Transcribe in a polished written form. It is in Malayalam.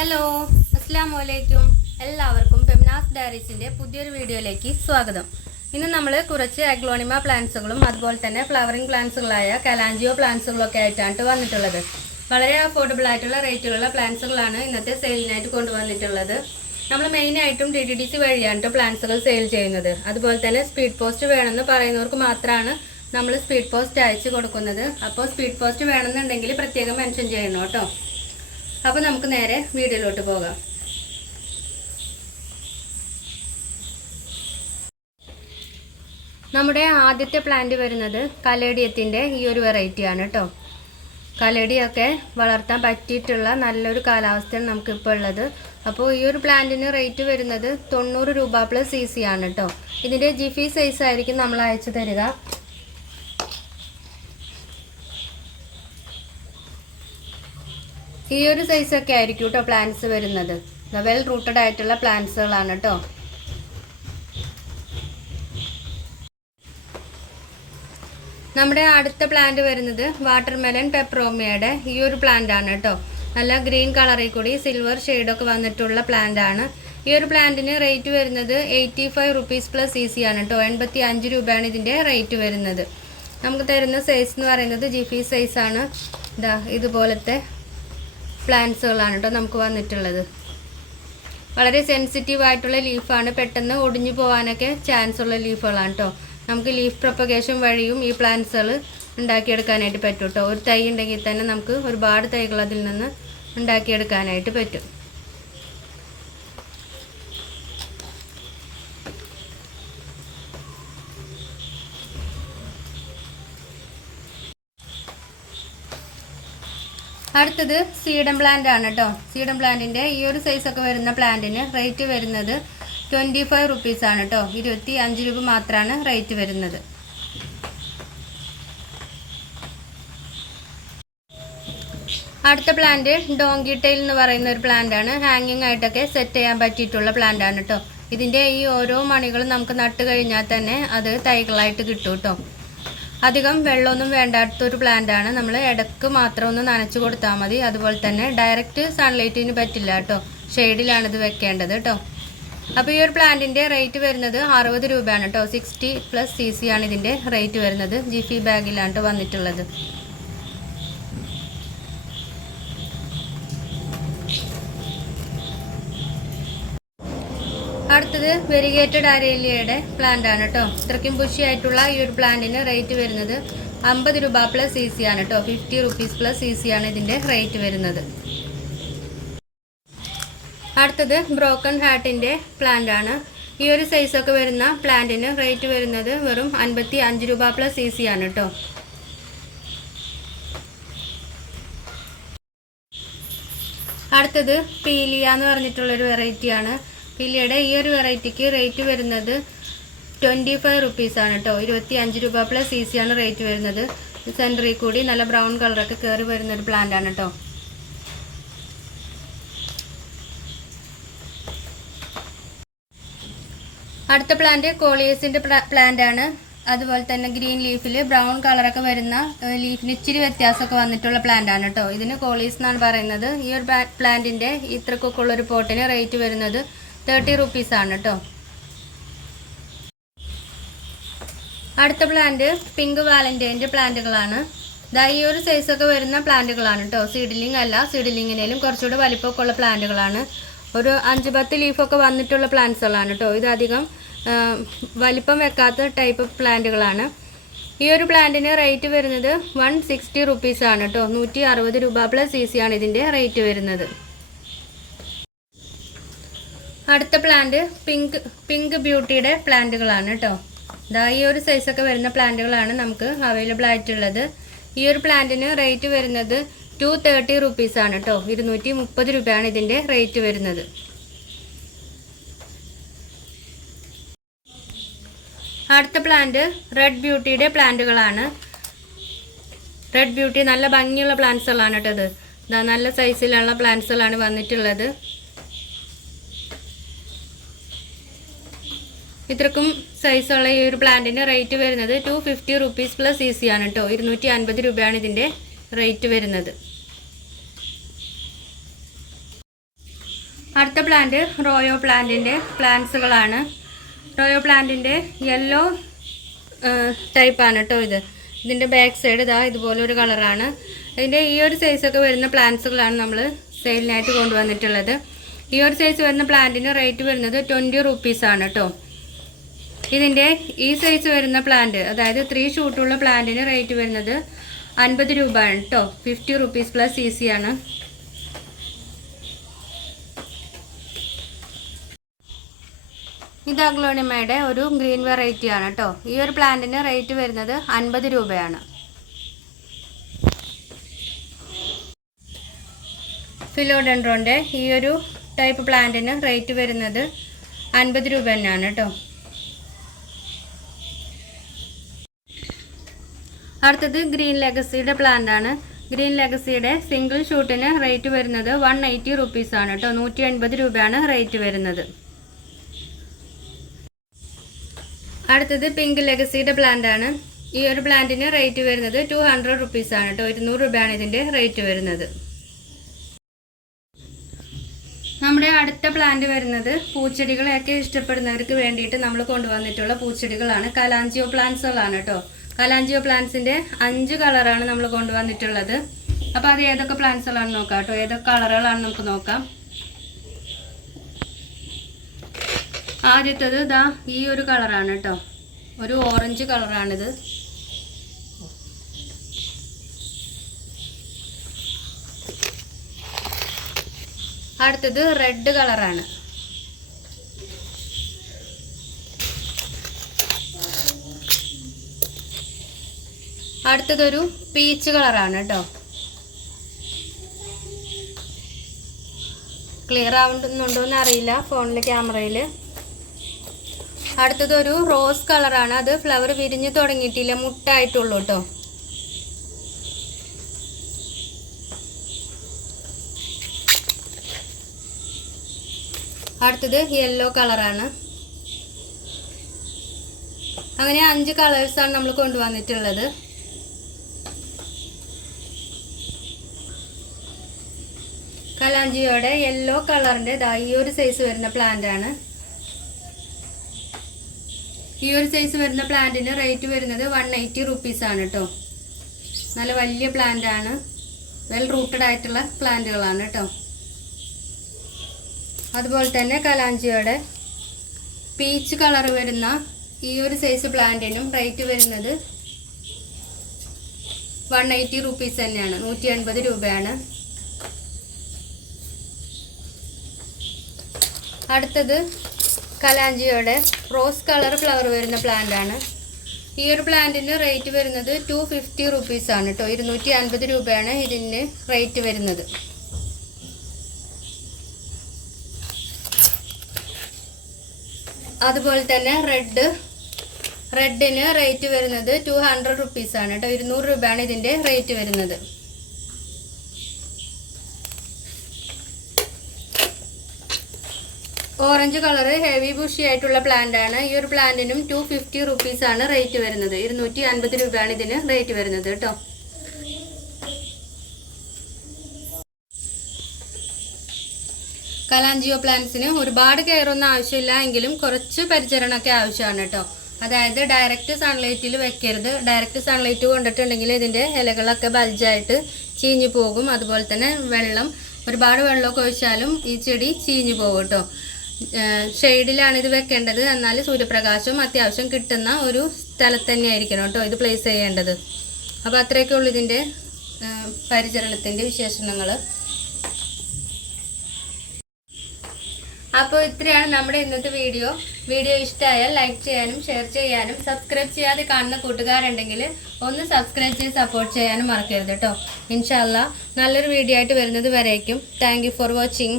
ഹലോ, അസ്സലാമു അലൈക്കും. എല്ലാവർക്കും ഫെമിനാസ് ഡയറീസിൻ്റെ പുതിയൊരു വീഡിയോയിലേക്ക് സ്വാഗതം. ഇന്ന് നമ്മൾ കുറച്ച് അഗ്ലോണിമ പ്ലാന്റ്സുകളും അതുപോലെ തന്നെ ഫ്ലവറിംഗ് പ്ലാന്റ്സുകളായ കലാഞ്ചിയോ പ്ലാന്റ്സുകളൊക്കെ ആയിട്ടാണ് വന്നിട്ടുള്ളത്. വളരെ അഫോർഡബിൾ ആയിട്ടുള്ള റേറ്റിലുള്ള പ്ലാന്റ്സുകളാണ് ഇന്നത്തെ സെയിലിനായിട്ട് കൊണ്ടുവന്നിട്ടുള്ളത്. നമ്മൾ മെയിനായിട്ടും DTDC വഴിയാണ് പ്ലാന്റ്സുകൾ സെയിൽ ചെയ്യുന്നത്. അതുപോലെ തന്നെ സ്പീഡ് പോസ്റ്റ് വേണമെന്ന് പറയുന്നവർക്ക് മാത്രമാണ് നമ്മൾ സ്പീഡ് പോസ്റ്റ് അയച്ചു കൊടുക്കുന്നത്. അപ്പോൾ സ്പീഡ് പോസ്റ്റ് വേണമെന്നുണ്ടെങ്കിൽ പ്രത്യേകം മെൻഷൻ ചെയ്യണം കേട്ടോ. അപ്പോൾ നമുക്ക് നേരെ വീഡിയോയിലോട്ട് പോകാം. നമ്മുടെ ആദ്യത്തെ പ്ലാന്റ് വരുന്നത് കലേഡിയത്തിൻ്റെ ഈ ഒരു വെറൈറ്റിയാണ് കേട്ടോ. കലേഡിയൊക്കെ വളർത്താൻ പറ്റിയിട്ടുള്ള നല്ലൊരു കാലാവസ്ഥയാണ് നമുക്കിപ്പോൾ ഉള്ളത്. അപ്പോൾ ഈ ഒരു പ്ലാന്റിന് റേറ്റ് വരുന്നത് 90 രൂപ പ്ലസ് CC ആണ് കേട്ടോ. ഇതിൻ്റെ ജിഫി സൈസ് ആയിരിക്കും നമ്മൾ അയച്ചു തരിക. ഈ ഒരു സൈസൊക്കെ ആയിരിക്കും കേട്ടോ പ്ലാന്റ്സ് വരുന്നത്. വെൽ റൂട്ടഡ് ആയിട്ടുള്ള പ്ലാന്റ്സുകളാണ് കേട്ടോ. നമ്മുടെ അടുത്ത പ്ലാന്റ് വരുന്നത് വാട്ടർമെലൺ പെപ്പറോമിയയുടെ ഈ ഒരു പ്ലാന്റ് ആണ് കേട്ടോ. നല്ല ഗ്രീൻ കളറിൽ കൂടി സിൽവർ ഷെയ്ഡൊക്കെ വന്നിട്ടുള്ള പ്ലാന്റ് ആണ്. ഈ ഒരു പ്ലാന്റിന് റേറ്റ് വരുന്നത് 85 റുപ്പീസ് പ്ലസ് CC ആണ് കേട്ടോ. 85 രൂപയാണ് ഇതിൻ്റെ റേറ്റ് വരുന്നത്. നമുക്ക് തരുന്ന സൈസ് എന്ന് പറയുന്നത് ജിഫി സൈസാണ്. ഇതുപോലത്തെ പ്ലാന്റ്സുകളാണ് കേട്ടോ നമുക്ക് വന്നിട്ടുള്ളത്. വളരെ സെൻസിറ്റീവ് ആയിട്ടുള്ള ലീഫാണ്. പെട്ടെന്ന് ഒടിഞ്ഞു പോകാനൊക്കെ ചാൻസ് ഉള്ള ലീഫുകളാണ് കേട്ടോ. നമുക്ക് ലീഫ് പ്രൊപ്പഗേഷൻ വഴിയും ഈ പ്ലാന്റ്സുകൾ ഉണ്ടാക്കിയെടുക്കാനായിട്ട് പറ്റും കേട്ടോ. ഒരു തൈ ഉണ്ടെങ്കിൽ തന്നെ നമുക്ക് ഒരുപാട് തൈകൾ അതിൽ നിന്ന് ഉണ്ടാക്കിയെടുക്കാനായിട്ട് പറ്റും. അടുത്തത് സീഡം പ്ലാന്റ് ആണ് കേട്ടോ. സീഡം പ്ലാന്റിൻ്റെ ഈ ഒരു സൈസൊക്കെ വരുന്ന പ്ലാന്റിന് റേറ്റ് വരുന്നത് 25 റുപ്പീസ് ആണ് കേട്ടോ. 25 രൂപ മാത്രമാണ് റേറ്റ് വരുന്നത്. അടുത്ത പ്ലാന്റ് ഡോങ്കി ടെയിൽ എന്ന് പറയുന്ന ഒരു പ്ലാന്റ് ആണ്. ഹാങ്ങിങ് ആയിട്ടൊക്കെ സെറ്റ് ചെയ്യാൻ പറ്റിയിട്ടുള്ള പ്ലാന്റ് ആണ് കേട്ടോ. ഇതിൻ്റെ ഈ ഓരോ മണികളും നമുക്ക് നട്ട് കഴിഞ്ഞാൽ തന്നെ അത് തൈകളായിട്ട് കിട്ടും കേട്ടോ. അധികം വെള്ളമൊന്നും വേണ്ടാത്തൊരു പ്ലാന്റ് ആണ്. നമ്മൾ ഇടയ്ക്ക് മാത്രം ഒന്ന് നനച്ചു കൊടുത്താൽ മതി. അതുപോലെ തന്നെ ഡയറക്റ്റ് സൺലൈറ്റിന് പറ്റില്ല കേട്ടോ. ഷെയ്ഡിലാണ് ഇത് വെക്കേണ്ടത് കേട്ടോ. അപ്പോൾ ഈ ഒരു പ്ലാന്റിൻ്റെ റേറ്റ് വരുന്നത് 60 രൂപയാണ് കേട്ടോ. 60 പ്ലസ് CC ആണ് ഇതിൻ്റെ റേറ്റ് വരുന്നത്. ജിഫി ബാഗിലാണ് കേട്ടോ വന്നിട്ടുള്ളത്. അടുത്തത് വെരിഗേറ്റഡ് അരേലിയയുടെ പ്ലാന്റ് ആണ് കേട്ടോ. ഇത്രയ്ക്കും ബുഷി ആയിട്ടുള്ള ഈ ഒരു പ്ലാന്റിന് റേറ്റ് വരുന്നത് 50 രൂപ പ്ലസ് CC ആണ് കേട്ടോ. 50 റുപ്പീസ് പ്ലസ് CC ആണ് ഇതിൻ്റെ റേറ്റ് വരുന്നത്. അടുത്തത് ബ്രോക്കൺ ഹാർട്ടിൻ്റെ പ്ലാന്റ് ആണ്. ഈ ഒരു സൈസൊക്കെ വരുന്ന പ്ലാന്റിന് റേറ്റ് വരുന്നത് വെറും 55 രൂപ പ്ലസ് CC ആണ് കേട്ടോ. അടുത്തത് പീലിയ എന്ന് പറഞ്ഞിട്ടുള്ളൊരു വെറൈറ്റിയാണ്. പീലിയയുടെ ഈ ഒരു വെറൈറ്റിക്ക് റേറ്റ് വരുന്നത് 25 റുപ്പീസ് ആണ് കേട്ടോ. 25 രൂപ പ്ലസ് CC ആണ് റേറ്റ് വരുന്നത്. സെൻറ്ററിൽ കൂടി നല്ല ബ്രൗൺ കളറൊക്കെ കയറി വരുന്നൊരു പ്ലാന്റ് ആണ് കേട്ടോ. അടുത്ത പ്ലാന്റ് കോളിയസിൻ്റെ പ്ലാന്റ് ആണ്. അതുപോലെ തന്നെ ഗ്രീൻ ലീഫിൽ ബ്രൗൺ കളറൊക്കെ വരുന്ന ലീഫിന് ഇച്ചിരി വ്യത്യാസമൊക്കെ വന്നിട്ടുള്ള പ്ലാന്റ് ആണ് കേട്ടോ. ഇതിന് കോളീസ് എന്നാണ് പറയുന്നത്. ഈ ഒരു പ്ലാന്റിൻ്റെ ഇത്രക്കൊക്കെ ഉള്ളൊരു പോട്ടിന് റേറ്റ് വരുന്നത് 30 റുപ്പീസ് ആണ് കേട്ടോ. അടുത്ത പ്ലാന്റ് പിങ്ക് വാലന്റൈൻ്റെ പ്ലാന്റുകളാണ്. ഈ ഒരു സൈസൊക്കെ വരുന്ന പ്ലാന്റുകളാണ് കേട്ടോ. സീഡ്ലിംഗ് അല്ല, സീഡ്ലിങ്ങിനേലും കുറച്ചുകൂടി വലിപ്പമൊക്കെ ഉള്ള പ്ലാന്റുകളാണ്. ഒരു 5-10 ലീഫൊക്കെ വന്നിട്ടുള്ള പ്ലാന്റ്സുകളാണ് കേട്ടോ. ഇതധികം വലിപ്പം വെക്കാത്ത ടൈപ്പ് പ്ലാന്റുകളാണ്. ഈ ഒരു പ്ലാന്റിന് റേറ്റ് വരുന്നത് 160 റുപ്പീസ് ആണ് കേട്ടോ. 160 രൂപ പ്ലസ് CC ആണ് ഇതിൻ്റെ റേറ്റ് വരുന്നത്. അടുത്ത പ്ലാന്റ് പിങ്ക് ബ്യൂട്ടിയുടെ പ്ലാന്റുകളാണ് കേട്ടോ. ഈ ഒരു സൈസൊക്കെ വരുന്ന പ്ലാന്റുകളാണ് നമുക്ക് അവൈലബിൾ ആയിട്ടുള്ളത്. ഈ ഒരു പ്ലാന്റിന് റേറ്റ് വരുന്നത് 230 റുപ്പീസ് ആണ് കേട്ടോ. 230 രൂപയാണ് ഇതിൻ്റെ റേറ്റ് വരുന്നത്. അടുത്ത പ്ലാന്റ് റെഡ് ബ്യൂട്ടിയുടെ പ്ലാന്റുകളാണ്. റെഡ് ബ്യൂട്ടി നല്ല ഭംഗിയുള്ള പ്ലാന്റ്സുകളാണ് കേട്ടോ. ഇത് നല്ല സൈസിലുള്ള പ്ലാന്റ്സുകളാണ് വന്നിട്ടുള്ളത്. ഇത്രക്കും സൈസുള്ള ഈ ഒരു പ്ലാന്റിന് റേറ്റ് വരുന്നത് 250 റുപ്പീസ് പ്ലസ് CC ആണ് കേട്ടോ. 250 രൂപയാണ് ഇതിൻ്റെ റേറ്റ് വരുന്നത്. അടുത്ത പ്ലാന്റ് റോയോ പ്ലാന്റിൻ്റെ പ്ലാന്റ്സുകളാണ്. റോയോ പ്ലാന്റിൻ്റെ യെല്ലോ ടൈപ്പാണ് കേട്ടോ ഇത്. ഇതിൻ്റെ ബാക്ക് സൈഡ് ഇതാ ഇതുപോലെ ഒരു കളറാണ്. ഇതിൻ്റെ ഈ ഒരു സൈസൊക്കെ വരുന്ന പ്ലാന്റ്സുകളാണ് നമ്മൾ സെയിലിനായിട്ട് കൊണ്ടുവന്നിട്ടുള്ളത്. ഈ ഒരു സൈസ് വരുന്ന പ്ലാന്റിന് റേറ്റ് വരുന്നത് 20 റുപ്പീസാണ് കേട്ടോ. ഇതിൻ്റെ ഈ സൈസ് വരുന്ന പ്ലാന്റ്, അതായത് 3 ഷൂട്ടുള്ള പ്ലാന്റിന് റേറ്റ് വരുന്നത് 50 രൂപയാണ് കേട്ടോ. 50 റുപ്പീസ് പ്ലസ് CC ആണ്. ഇത് അഗ്ലോണിമയുടെ ഒരു ഗ്രീൻ വെറൈറ്റി ആണ് കേട്ടോ. ഈ ഒരു പ്ലാന്റിന് റേറ്റ് വരുന്നത് 50 രൂപയാണ്. ഫിലോഡെൻഡ്രോൻ്റെ ഈ ഒരു ടൈപ്പ് പ്ലാന്റിന് റേറ്റ് വരുന്നത് 50 രൂപ തന്നെയാണ് കേട്ടോ. അടുത്തത് ഗ്രീൻ ലെഗസിയുടെ പ്ലാന്റ് ആണ്. ഗ്രീൻ ലെഗസിയുടെ സിംഗിൾ ഷൂട്ടിന് റേറ്റ് വരുന്നത് 180 റുപ്പീസാണ് കേട്ടോ. 180 രൂപയാണ് റേറ്റ് വരുന്നത്. അടുത്തത് പിങ്ക് ലെഗസിയുടെ പ്ലാന്റ് ആണ്. ഈ ഒരു പ്ലാന്റിന് റേറ്റ് വരുന്നത് 200 റുപ്പീസാണ് കേട്ടോ. 200 രൂപയാണ് ഇതിൻ്റെ റേറ്റ് വരുന്നത്. നമ്മുടെ അടുത്ത പ്ലാന്റ് വരുന്നത് പൂച്ചെടികളെയൊക്കെ ഇഷ്ടപ്പെടുന്നവർക്ക് വേണ്ടിയിട്ട് നമ്മൾ കൊണ്ടുവന്നിട്ടുള്ള പൂച്ചെടികളാണ്. കലാഞ്ചിയോ പ്ലാന്റ്സുകളാണ് കേട്ടോ. കലാഞ്ചിയോ പ്ലാന്റ്സിൻ്റെ 5 കളറാണ് നമ്മൾ കൊണ്ടുവന്നിട്ടുള്ളത്. അപ്പോൾ അത് ഏതൊക്കെ പ്ലാന്റ്സുകളാണെന്ന് നോക്കാം കേട്ടോ. ഏതൊക്കെ കളറുകളാണ് നമുക്ക് നോക്കാം. ആദ്യത്തേത് ഇതാ ഈ ഒരു കളറാണ് കേട്ടോ. ഒരു ഓറഞ്ച് കളറാണിത്. അടുത്തത് റെഡ് കളറാണ്. അടുത്തതൊരു പീച്ച് കളറാണ് കേട്ടോ. ക്ലിയർ ആവുന്നുണ്ടോയെന്ന് അറിയില്ല ഫോണിലെ ക്യാമറയിൽ. അടുത്തതൊരു റോസ് കളറാണ്. അത് ഫ്ലവർ വിരിഞ്ഞ് തുടങ്ങിയിട്ടില്ല, മുട്ടായിട്ടുള്ളൂ കേട്ടോ. അടുത്തത് യെല്ലോ കളറാണ്. അങ്ങനെ 5 കളേഴ്സാണ് നമ്മൾ കൊണ്ടുവന്നിട്ടുള്ളത്. കലാഞ്ചിയോടെ യെല്ലോ കളറിൻ്റെ ഈ ഒരു സൈസ് വരുന്ന പ്ലാന്റ് ആണ്. ഈ ഒരു സൈസ് വരുന്ന പ്ലാന്റിന് റേറ്റ് വരുന്നത് 180 റുപ്പീസാണ് കേട്ടോ. നല്ല വലിയ പ്ലാന്റ് ആണ്. വെൽ റൂട്ടഡ് ആയിട്ടുള്ള പ്ലാന്റുകളാണ് കേട്ടോ. അതുപോലെ തന്നെ കലാഞ്ചിയോടെ പീച്ച് കളർ വരുന്ന ഈ ഒരു സൈസ് പ്ലാന്റിനും റേറ്റ് വരുന്നത് 180 റുപ്പീസ് തന്നെയാണ്. 180 രൂപയാണ്. അടുത്തത് കലാഞ്ചിയോടെ റോസ് കളർ ഫ്ലവർ വരുന്ന പ്ലാന്റ് ആണ്. ഈ ഒരു പ്ലാന്റിന് റേറ്റ് വരുന്നത് 250 റുപ്പീസാണ് കേട്ടോ. 250 രൂപയാണ് ഇതിന് റേറ്റ് വരുന്നത്. അതുപോലെ തന്നെ റെഡിന് റേറ്റ് വരുന്നത് 200 റുപ്പീസാണ് കേട്ടോ. 200 രൂപയാണ് ഇതിൻ്റെ റേറ്റ് വരുന്നത്. ഓറഞ്ച് കളർ ഹെവി ബുഷി ആയിട്ടുള്ള പ്ലാന്റ് ആണ്. ഈ ഒരു പ്ലാന്റിനും 250 റുപ്പീസാണ് റേറ്റ് വരുന്നത്. 250 രൂപയാണ് ഇതിന് റേറ്റ് വരുന്നത് കേട്ടോ. കലാഞ്ചിയോ പ്ലാന്റ്സിന് ഒരുപാട് കെയർ ഒന്നും ആവശ്യമില്ല, എങ്കിലും കുറച്ച് പരിചരണമൊക്കെ ആവശ്യമാണ് കേട്ടോ. അതായത് ഡയറക്റ്റ് സൺലൈറ്റിൽ വെക്കരുത്. ഡയറക്റ്റ് സൺലൈറ്റ് കൊണ്ടിട്ടുണ്ടെങ്കിൽ ഇതിൻ്റെ ഇലകളൊക്കെ ബൾജായിട്ട് ചീഞ്ഞു പോകും. അതുപോലെ തന്നെ ഒരുപാട് വെള്ളമൊക്കെ ഒഴിച്ചാലും ഈ ചെടി ചീഞ്ഞു പോകും കേട്ടോ. ഷെയ്ഡിലാണ് ഇത് വെക്കേണ്ടത്. എന്നാൽ സൂര്യപ്രകാശം അത്യാവശ്യം കിട്ടുന്ന ഒരു സ്ഥലത്ത് തന്നെ ആയിരിക്കണം കേട്ടോ ഇത് പ്ലേസ് ചെയ്യേണ്ടത്. അപ്പോൾ അത്രയൊക്കെ ഉള്ളൂ ഇതിൻ്റെ പരിചരണത്തിൻ്റെ വിശേഷണങ്ങൾ. അപ്പോൾ ഇത്രയാണ് നമ്മുടെ ഇന്നത്തെ വീഡിയോ. ഇഷ്ടമായാൽ ലൈക്ക് ചെയ്യാനും ഷെയർ ചെയ്യാനും സബ്സ്ക്രൈബ് ചെയ്യാതെ കാണുന്ന കൂട്ടുകാരുണ്ടെങ്കിൽ ഒന്ന് സബ്സ്ക്രൈബ് ചെയ്ത് സപ്പോർട്ട് ചെയ്യാനും മറക്കരുത് കേട്ടോ. ഇൻഷാ അല്ലാഹ് നല്ലൊരു വീഡിയോ ആയിട്ട് വരുന്നത് വരേക്കും. Thank you for watching.